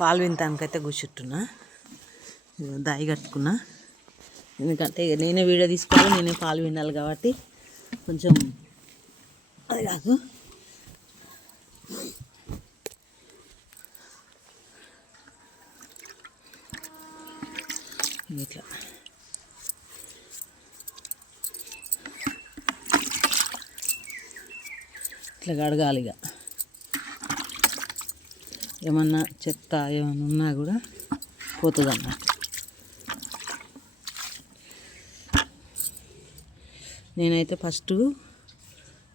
పాలు వింటానికైతే కూర్చుంటున్నా, దాయి కట్టుకున్నా. ఎందుకంటే నేనే వీడియో తీసుకోవాలి, నేనే పాలు వినాలి కాబట్టి కొంచెం అది కాదు. ఇట్లా ఇట్లా కడగాలి. ఇక ఏమన్నా చెత్త ఏమన్నా ఉన్నా కూడా పోతుంది అన్నట్టు. నేనైతే ఫస్ట్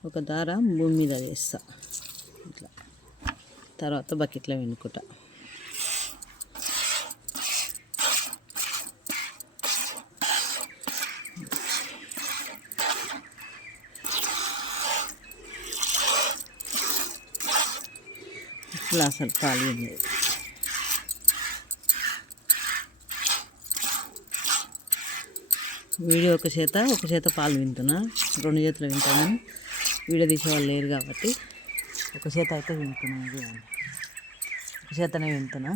ఒక దార భూమి మీద వేస్తా, ఇట్లా తర్వాత బకెట్లో వెనుకుంటా. ఇట్లా అసలు పాలు వినలేదు. వీడియో ఒక చేత పాలు వింటున్నా, 2 చేతులు వింటానని వీడియో తీసేవాళ్ళు లేరు కాబట్టి ఒక చేత అయితే వింటున్నాను. ఒక చేతనే వింటున్నా.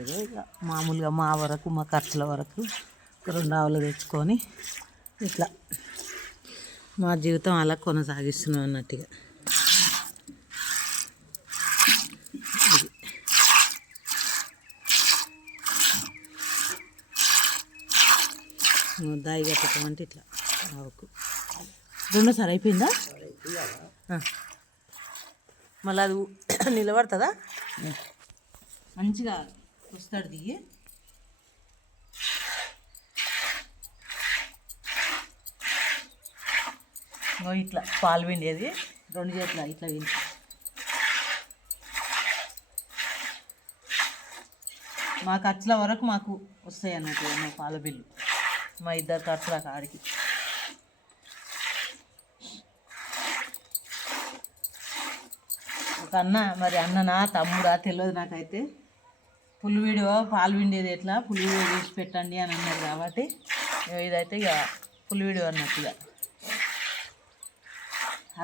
ఏదో ఇక మామూలుగా మా వరకు, మా ఖర్చుల వరకు 2 ఆవులు తెచ్చుకొని ఇట్లా మా జీవితం అలా కొనసాగిస్తున్నాం అన్నట్టుగా. దాయి కట్టమంటే ఇట్లా ఆవుకు 2సారి అయిపోయిందా? మళ్ళీ అది నిలబడుతుందా? మంచిగా వస్తాడు దిగి. ఇట్లా పాలు విండేది 2 చేతులు ఇట్లా విండి. మా ఖర్చుల వరకు మాకు వస్తాయి అన్నట్టు మా పాల బిల్లు, మా 2 ఖర్చుల కాడికి. ఒక అన్న, మరి అన్ననా తమ్ముడా తెలియదు నాకైతే, ఫుల్ వీడియో పాలు విండేది ఎట్లా ఫుల్ వీడియో చేసి పెట్టండి అని అన్నారు కాబట్టి ఇదైతే ఇక ఫుల్ వీడియో అన్నట్టుగా.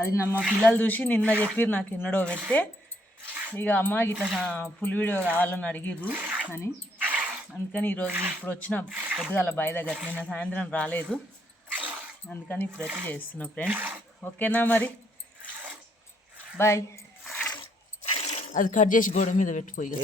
అది మా పిల్లలు చూసి నిన్న చెప్పిర్రు నాకు ఎన్నడో పెడితే, ఇక అమ్మ ఇట్లా ఫుల్ వీడియో కావాలని అడిగిర్రు అని, అందుకని ఈరోజు ఇప్పుడు వచ్చిన పొద్దుగాల బావి దగ్గర, నిన్న సాయంత్రం రాలేదు, అందుకని ఇప్పుడైతే చేస్తున్నా ఫ్రెండ్స్. ఓకేనా మరి, బాయ్. అది కట్ చేసి గోడ మీద పెట్టుకో. ఇక